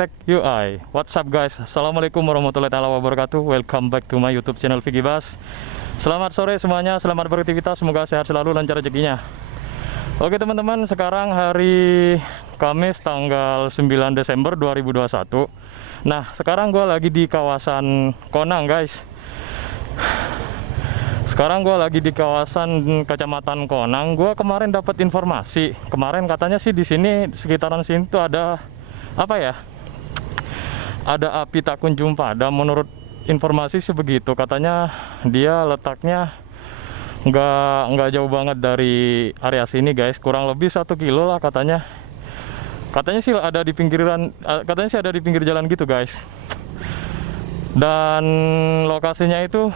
Trek UI. What's up guys? Assalamualaikum warahmatullahi wabarakatuh. Welcome back to my YouTube channel Vicky Bas. Selamat sore semuanya, selamat beraktivitas, semoga sehat selalu, lancar rezekinya. Oke teman-teman, sekarang hari Kamis tanggal 9 Desember 2021. Nah, sekarang gue lagi di kawasan Konang guys. Sekarang gue lagi di kawasan Kecamatan Konang. Gue kemarin dapat informasi. Kemarin katanya sih di sini sekitaran sini tuh ada apa ya? Ada api tak kunjung padam. Menurut informasi sih begitu. Katanya dia letaknya nggak jauh banget dari area sini guys. Kurang lebih 1 kilo lah katanya. Katanya sih ada di pinggiran. Katanya sih ada di pinggir jalan gitu guys. Dan lokasinya itu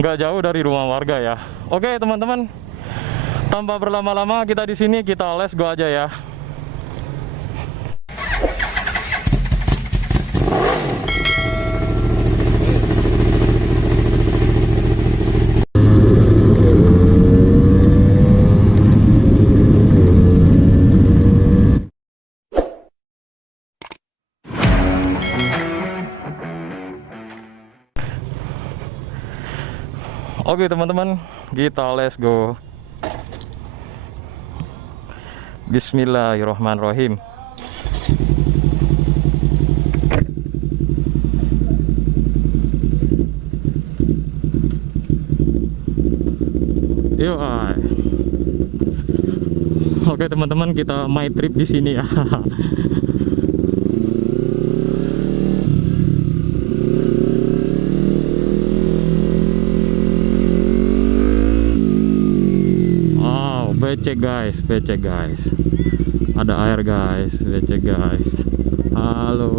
nggak jauh dari rumah warga ya. Oke teman-teman, tanpa berlama-lama kita di sini, kita let's go aja ya. Oke teman-teman, kita let's go. Bismillahirrahmanirrahim. Yuk. Oke teman-teman, kita my trip di sini ya. BC guys, ada air guys, BC guys. Halo.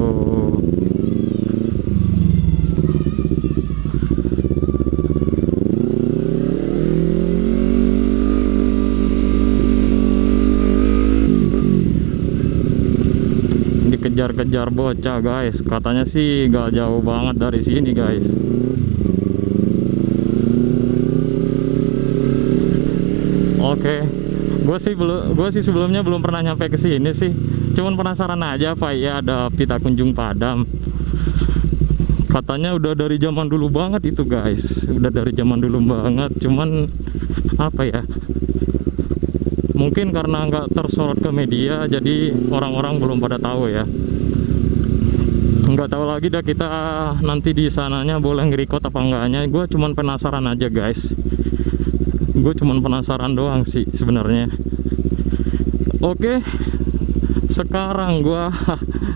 Dikejar-kejar bocah guys, katanya sih gak jauh banget dari sini guys. Oke, gue sih sebelumnya belum pernah nyampe ke sini sih. Cuman penasaran aja apa ya ada api tak kunjung padam. Katanya udah dari zaman dulu banget itu guys. Udah dari zaman dulu banget. Cuman apa ya? Mungkin karena nggak tersorot ke media, jadi orang-orang belum pada tahu ya. Nggak tahu lagi dah kita nanti di sananya boleh nge-record apa enggaknya. Gue cuman penasaran aja guys. Gue cuman penasaran doang sih sebenarnya. Oke, sekarang gue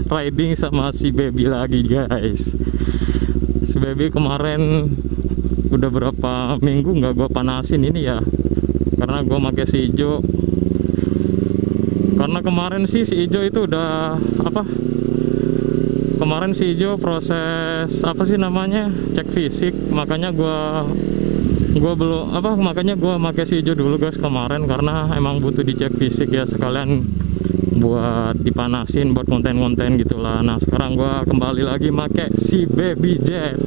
riding sama si baby lagi guys. Si baby kemarin udah berapa minggu nggak gue panasin ini ya, karena gue pakai si hijau. Karena kemarin sih si hijau itu udah apa? Kemarin si hijau proses apa sih namanya, cek fisik, makanya gue belum apa, makanya gue pakai si hijau dulu guys kemarin, karena emang butuh dicek fisik ya, sekalian buat dipanasin buat konten-konten gitulah. Nah sekarang gue kembali lagi pakai si baby jet.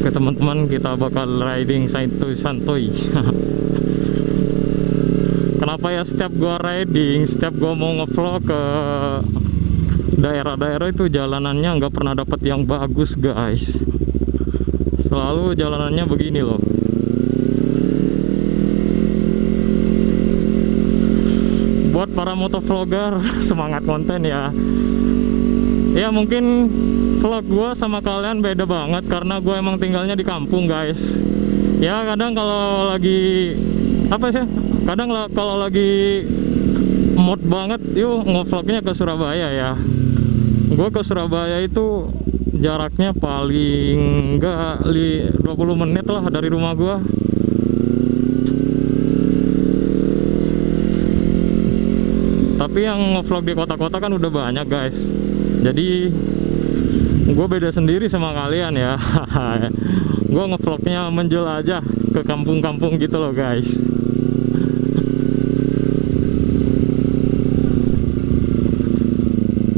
Oke teman-teman, kita bakal riding santuy. apa ya, setiap gua riding, setiap gua mau ngevlog ke daerah-daerah itu jalanannya nggak pernah dapat yang bagus guys, selalu jalanannya begini loh. Buat para motovlogger semangat konten ya. Ya mungkin vlog gua sama kalian beda banget karena gua emang tinggalnya di kampung guys. Ya kadang kalau lagi apa sih, kadang kalau lagi mood banget yuk ngevlognya ke Surabaya ya. Gue ke Surabaya itu jaraknya paling enggak 20 menit lah dari rumah gue. Tapi yang ngevlog di kota-kota kan udah banyak guys, jadi gue beda sendiri sama kalian ya. Gue ngevlognya menjelajah ke kampung-kampung gitu loh guys.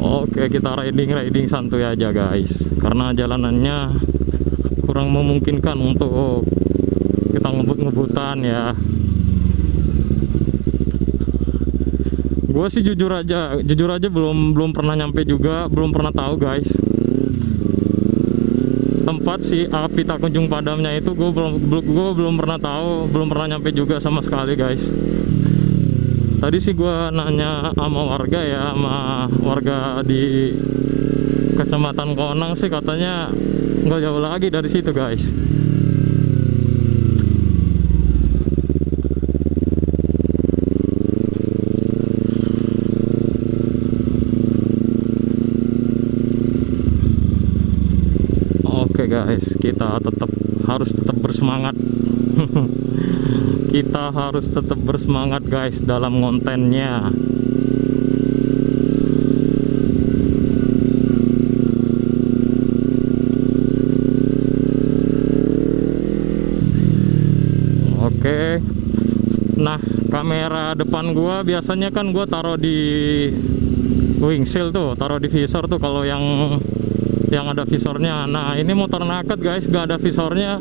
Oke, kita riding santuy aja guys, karena jalanannya kurang memungkinkan untuk kita ngebut-ngebutan ya. Gue sih jujur aja belum pernah nyampe juga, belum pernah tahu guys tempat si api tak kunjung padamnya itu. Gue belum pernah tahu, belum pernah nyampe juga sama sekali guys. Tadi sih gue nanya sama warga ya, sama warga di Kecamatan Konang sih, katanya nggak jauh lagi dari situ guys. Oke guys, kita harus tetap bersemangat. Kita harus tetap bersemangat guys dalam kontennya. Oke. Nah, kamera depan gua biasanya kan gua taruh di windshield tuh, taruh di visor tuh kalau yang ada visornya. Nah, ini motor naked guys, gak ada visornya.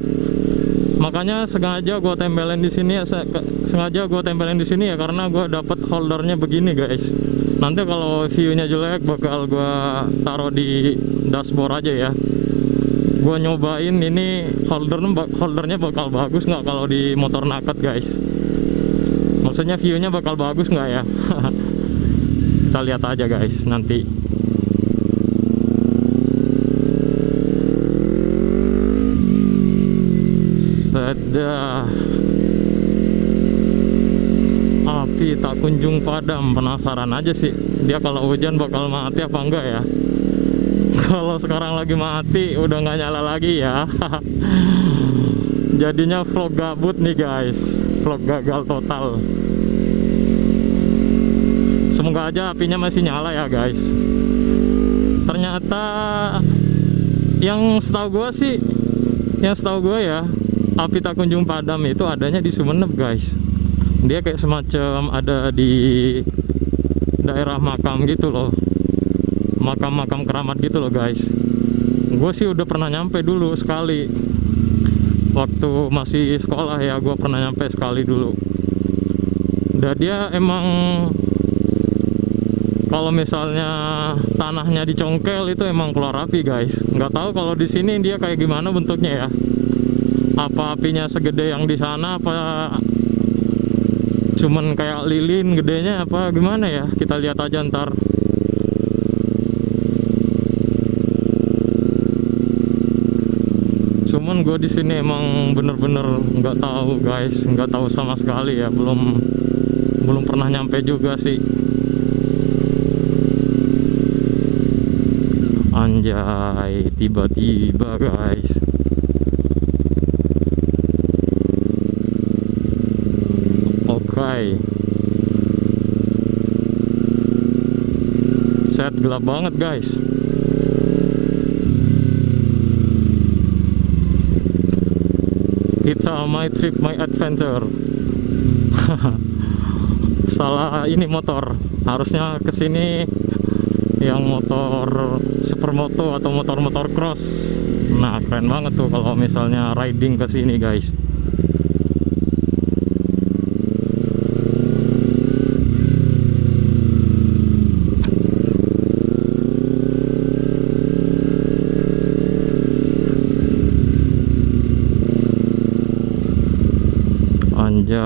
Makanya sengaja gue tempelin di sini ya, ya karena gue dapat holdernya begini guys. Nanti kalau view-nya jelek bakal gue taruh di dashboard aja ya. Gue nyobain ini holdernya bakal bagus nggak kalau di motor naked guys. Maksudnya view-nya bakal bagus nggak ya? Kita lihat aja guys nanti. Ada api tak kunjung padam, penasaran aja sih dia kalau hujan bakal mati apa enggak ya. Kalau sekarang lagi mati udah nggak nyala lagi ya. Jadinya vlog gabut nih guys, vlog gagal total. Semoga aja apinya masih nyala ya guys. Ternyata yang setahu gue ya, api tak kunjung padam itu adanya di Sumeneb guys. Dia kayak semacam ada di daerah makam gitu loh, makam keramat gitu loh guys. Gue sih udah pernah nyampe dulu sekali waktu masih sekolah ya, gue pernah nyampe sekali dulu. Dan dia emang kalau misalnya tanahnya dicongkel itu emang keluar api guys. Nggak tahu kalau di sini dia kayak gimana bentuknya ya. Apa apinya segede yang di sana, apa cuman kayak lilin gedenya, apa gimana ya? Kita lihat aja ntar. Cuman gue di sini emang bener-bener nggak tahu guys, nggak tahu sama sekali ya, belum pernah nyampe juga sih. Anjay, tiba-tiba guys. Set gelap banget guys. Kita my trip, my adventure. Salah ini motor, harusnya kesini yang motor supermoto atau motor cross. Nah keren banget tuh kalau misalnya riding ke sini guys.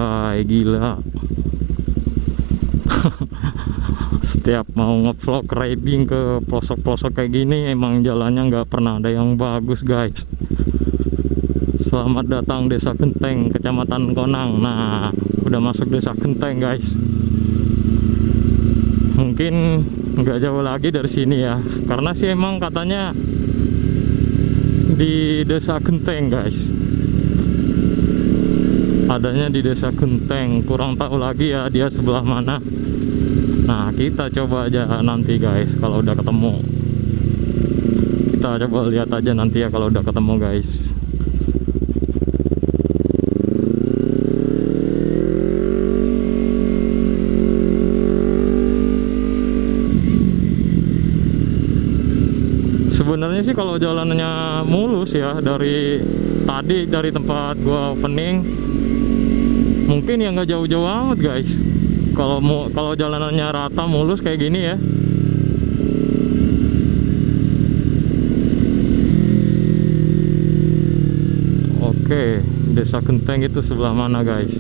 anjay, gila. Setiap mau ngevlog riding ke pelosok-pelosok kayak gini, emang jalannya nggak pernah ada yang bagus guys. Selamat datang Desa Genteng, Kecamatan Konang. Nah, udah masuk Desa Genteng guys. Mungkin nggak jauh lagi dari sini ya, karena sih emang katanya di Desa Genteng guys, adanya di Desa Genteng. Kurang tahu lagi ya dia sebelah mana. Nah, kita coba aja nanti guys kalau udah ketemu. Kita coba lihat aja nanti ya kalau udah ketemu guys. Sebenarnya sih kalau jalannya mulus ya, dari tadi dari tempat gua opening, mungkin ya nggak jauh-jauh amat guys. Kalau jalanannya rata mulus kayak gini ya. Oke, Desa Genteng itu sebelah mana guys?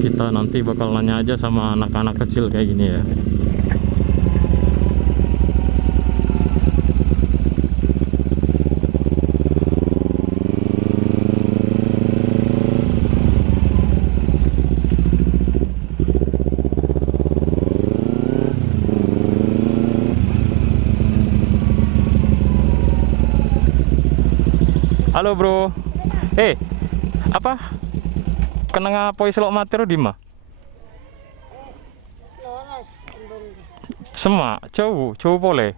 Kita nanti bakal nanya aja sama anak-anak kecil kayak gini ya. Halo bro, apa? Kenanga poi selok matero di mah? Sema, cowok boleh.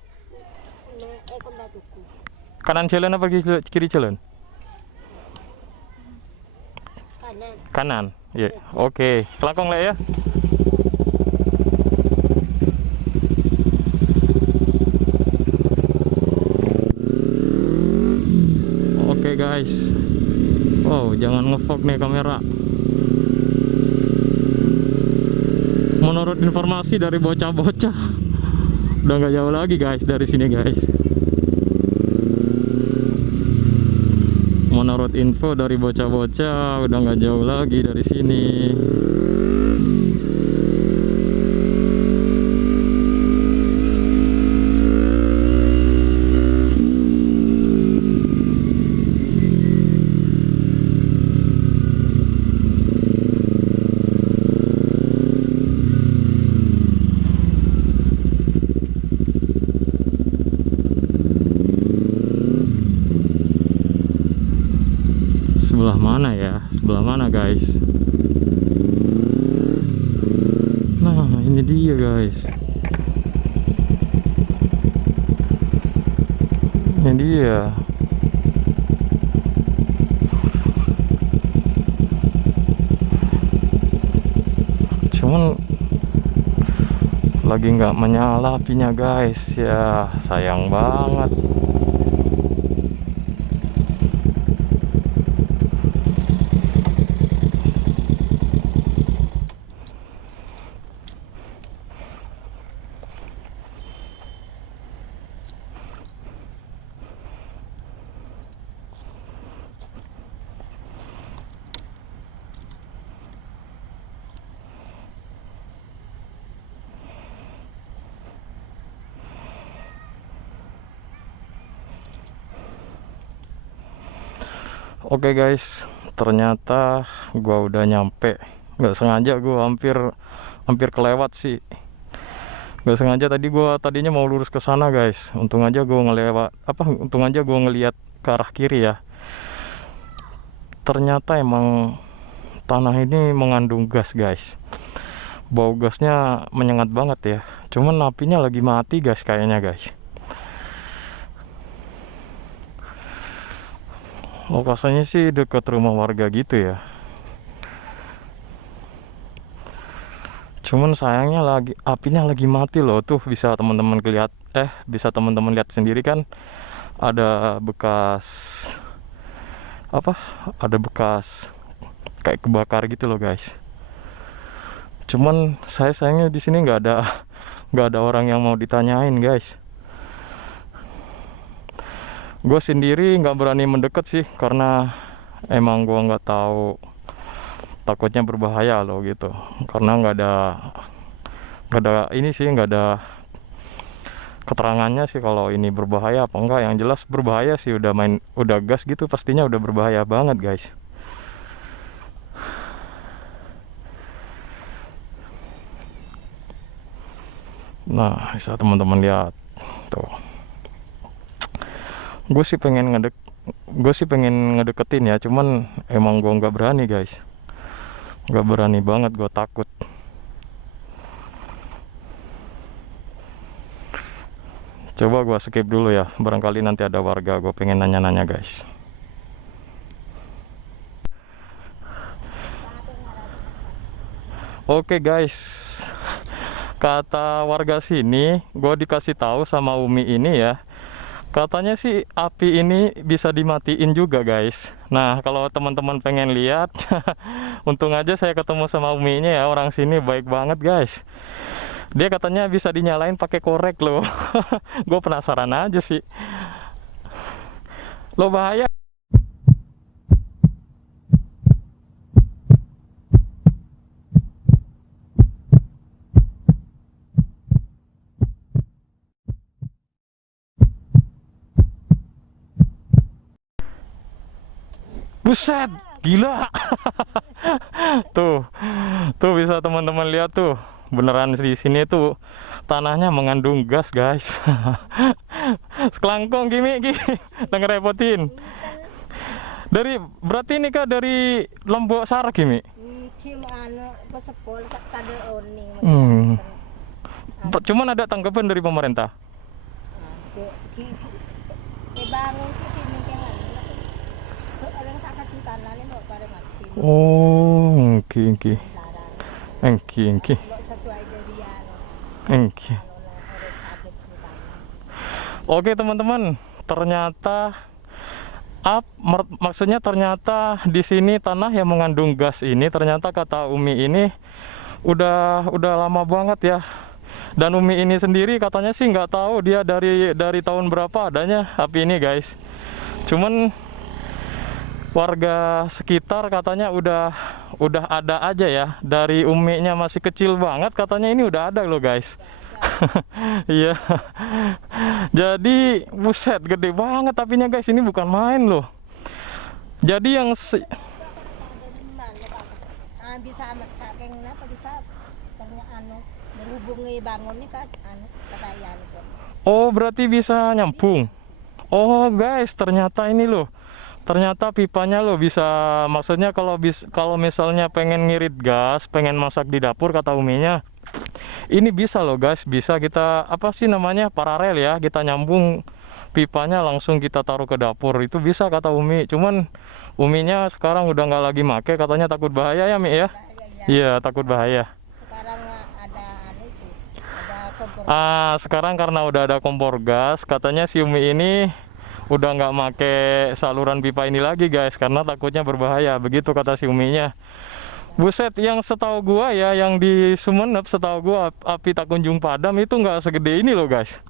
Kanan jalan apa kiri jalan? Kanan. Ya, oke. Kelakong lah ya. Oke guys. Wow, jangan ngefog nih kamera. Menurut informasi dari bocah-bocah, udah nggak jauh lagi guys dari sini guys. Menurut info dari bocah-bocah, udah nggak jauh lagi dari sini. Sebelah mana ya? Sebelah mana guys? Nah, ini dia guys. Ini dia. Cuman lagi nggak menyala apinya guys. Ya, sayang banget. Oke guys, ternyata gua udah nyampe. Nggak sengaja gua hampir kelewat sih. Nggak sengaja tadinya mau lurus ke sana guys. Untung aja gua ngeliat ke arah kiri ya. Ternyata emang tanah ini mengandung gas guys. Bau gasnya menyengat banget ya. Cuman apinya lagi mati guys kayaknya guys. Lokasinya sih dekat rumah warga gitu ya. Cuman sayangnya apinya lagi mati loh. Tuh bisa teman-teman lihat sendiri kan, ada bekas ada bekas kayak kebakar gitu loh guys. Cuman sayangnya di sini nggak ada orang yang mau ditanyain guys. Gue sendiri nggak berani mendekat sih, karena emang gue nggak tahu takutnya berbahaya loh gitu, karena nggak ada ini sih, nggak ada keterangannya sih kalau ini berbahaya apa enggak. Yang jelas berbahaya sih, udah gas gitu pastinya udah berbahaya banget guys. Nah, bisa teman-teman lihat tuh. Gue sih pengen ngedeketin ya, cuman emang gue nggak berani guys, nggak berani banget, gue takut. Coba gue skip dulu ya, barangkali nanti ada warga, gue pengen nanya-nanya guys. Oke guys, kata warga sini, gue dikasih tahu sama Umi ini ya, katanya sih api ini bisa dimatiin juga guys. Nah, kalau teman-teman pengen lihat, untung aja saya ketemu sama Uminya ya, orang sini baik banget guys. Dia katanya bisa dinyalain pakai korek loh. Gue penasaran aja sih. Lo bahaya. Buset, gila. Tuh bisa teman-teman lihat tuh, beneran di sini tuh tanahnya mengandung gas guys. Sekelangkong gini, udah ngerepotin. Berarti ini kah dari Lombok Sar gini? Cuman ada tanggapan dari pemerintah. Oh, oke. Oke teman-teman, ternyata maksudnya ternyata di sini tanah yang mengandung gas ini, ternyata kata Umi ini udah lama banget ya. Dan Umi ini sendiri katanya sih nggak tahu dia dari tahun berapa adanya api ini guys. Cuman warga sekitar katanya udah ada aja ya, dari Uminya masih kecil banget katanya ini udah ada loh guys. Iya. Jadi buset, gede banget apinya guys, ini bukan main loh. Jadi yang oh, berarti bisa nyambung. Oh guys, ternyata ini loh, ternyata pipanya loh bisa, maksudnya kalau misalnya pengen ngirit gas, pengen masak di dapur kata Uminya, ini bisa loh guys, bisa kita apa sih namanya, paralel ya, kita nyambung pipanya langsung kita taruh ke dapur, itu bisa kata Umi. Cuman Uminya sekarang udah nggak lagi make, katanya takut bahaya ya Mi ya. Iya, takut bahaya. Sekarang karena udah ada kompor gas, katanya si Umi ini udah nggak make saluran pipa ini lagi guys, karena takutnya berbahaya, begitu kata si Uminya. Buset, yang setahu gua ya, yang di Sumeneb setahu gua api tak kunjung padam itu nggak segede ini loh guys.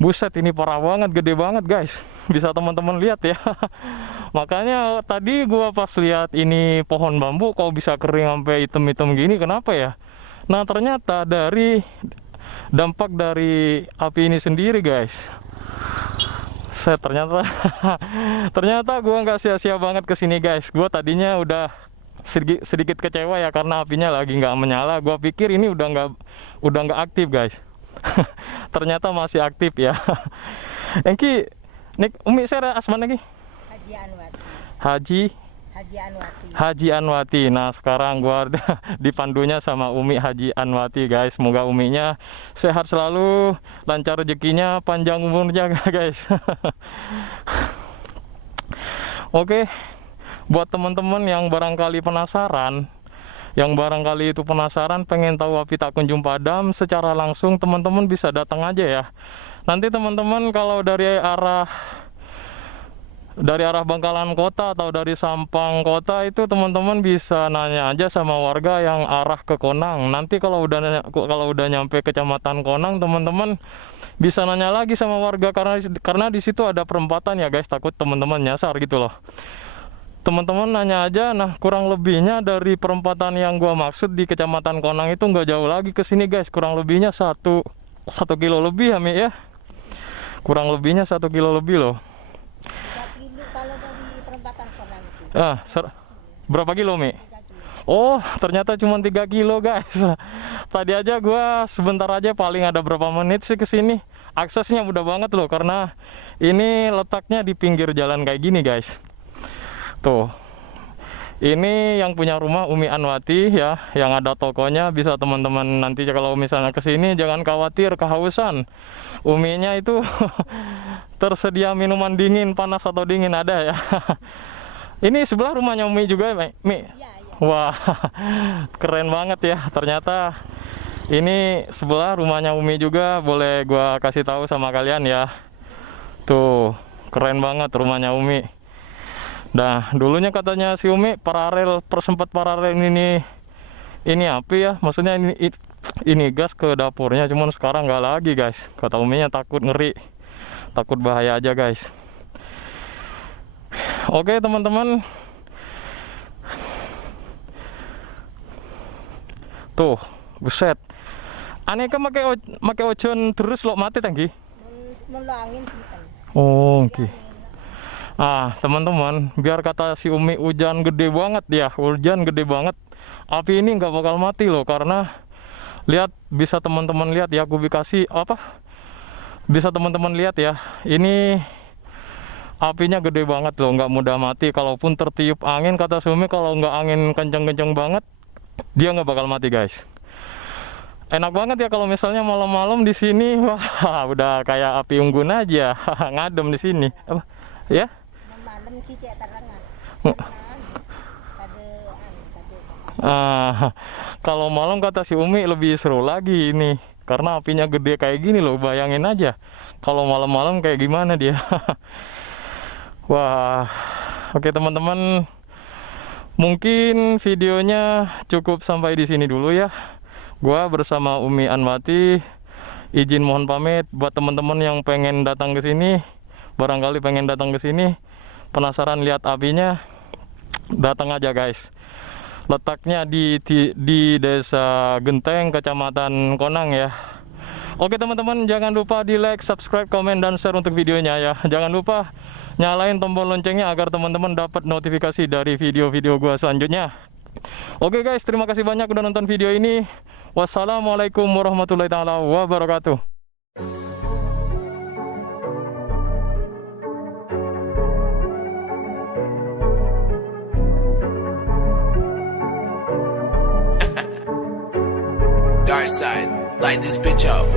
Buset, ini parah banget, gede banget guys, bisa teman-teman lihat ya. Makanya tadi gua pas lihat ini pohon bambu kok bisa kering sampai hitam-hitam gini, kenapa ya? Nah, ternyata dari dampak dari api ini sendiri guys. Ternyata gua nggak sia-sia banget kesini guys. Gua tadinya udah sedikit kecewa ya, karena apinya lagi nggak menyala. Gua pikir ini udah nggak aktif guys. Ternyata masih aktif ya. Engki nik Umi saya asman lagi Haji Anwati. Nah, sekarang gua dipandunya sama Umi Haji Anwati guys. Semoga Uminya sehat selalu, lancar rezekinya, panjang umurnya guys. Oke, buat teman-teman yang barangkali itu penasaran, pengen tahu api tak kunjung padam secara langsung, teman-teman bisa datang aja ya. Nanti teman-teman kalau dari arah Bangkalan Kota atau dari Sampang Kota itu teman-teman bisa nanya aja sama warga yang arah ke Konang. Nanti kalau udah nyampe Kecamatan Konang, teman-teman bisa nanya lagi sama warga, karena di situ ada perempatan ya guys, takut teman-teman nyasar gitu loh. teman-teman nanya aja. Nah, kurang lebihnya dari perempatan yang gua maksud di Kecamatan Konang itu nggak jauh lagi ke sini guys. Kurang lebihnya 1 kilo lebih ya Mi ya. Kurang lebihnya 1 kilo lebih loh. 3 kilo kalau dari perempatan Konang itu. Berapa kilo Mi? 3 kilo. Oh, ternyata cuma 3 kilo guys. Tadi aja gua sebentar aja, paling ada berapa menit sih ke sini. Aksesnya mudah banget loh, karena ini letaknya di pinggir jalan kayak gini guys. Tuh, ini yang punya rumah Umi Anwati ya, yang ada tokonya. Bisa teman-teman nanti kalau misalnya ke sini jangan khawatir kehausan. Uminya itu tersedia minuman dingin, panas atau dingin ada ya. Ini sebelah rumahnya Umi juga, Mi? Iya, iya. Wah, keren banget ya. Ternyata ini sebelah rumahnya Umi juga. Boleh gua kasih tahu sama kalian ya. Tuh, keren banget rumahnya Umi. Nah, dulunya katanya si Umi sempat paralel ini api ya. Maksudnya ini gas ke dapurnya, cuman sekarang nggak lagi guys. Kata Uminya takut, ngeri, takut bahaya aja guys. Oke teman-teman, tuh, buset. Aneh kan make ojon terus lo mati tanggi. Melangin kita. Oh, oke. Teman-teman, biar kata si Umi hujan gede banget ya, hujan gede banget, api ini nggak bakal mati loh. Karena lihat, bisa teman-teman lihat ya, bisa teman-teman lihat ya, ini apinya gede banget loh, nggak mudah mati. Kalaupun tertiup angin, kata si Umi, kalau nggak angin kenceng-kenceng banget, dia nggak bakal mati guys. Enak banget ya kalau misalnya malam-malam di sini. Wah, udah kayak api unggun aja. Ngadem di sini. Apa? Ya? Malam kita terangan. Kalau malam kata si Umi lebih seru lagi ini. Karena apinya gede kayak gini loh, bayangin aja. Kalau malam-malam kayak gimana dia. Wah, oke teman-teman. Mungkin videonya cukup sampai di sini dulu ya. Gua bersama Umi Anwati izin mohon pamit. Buat teman-teman yang pengen datang ke sini, barangkali pengen datang ke sini, penasaran lihat apinya, datang aja guys. Letaknya di Desa Genteng, Kecamatan Konang ya. Oke teman-teman, jangan lupa di like, subscribe, komen, dan share untuk videonya ya. Jangan lupa nyalain tombol loncengnya agar teman-teman dapat notifikasi dari video-video gua selanjutnya. Oke guys, terima kasih banyak udah nonton video ini. Wassalamualaikum warahmatullahi taala wabarakatuh. Dark side, light this bitch up.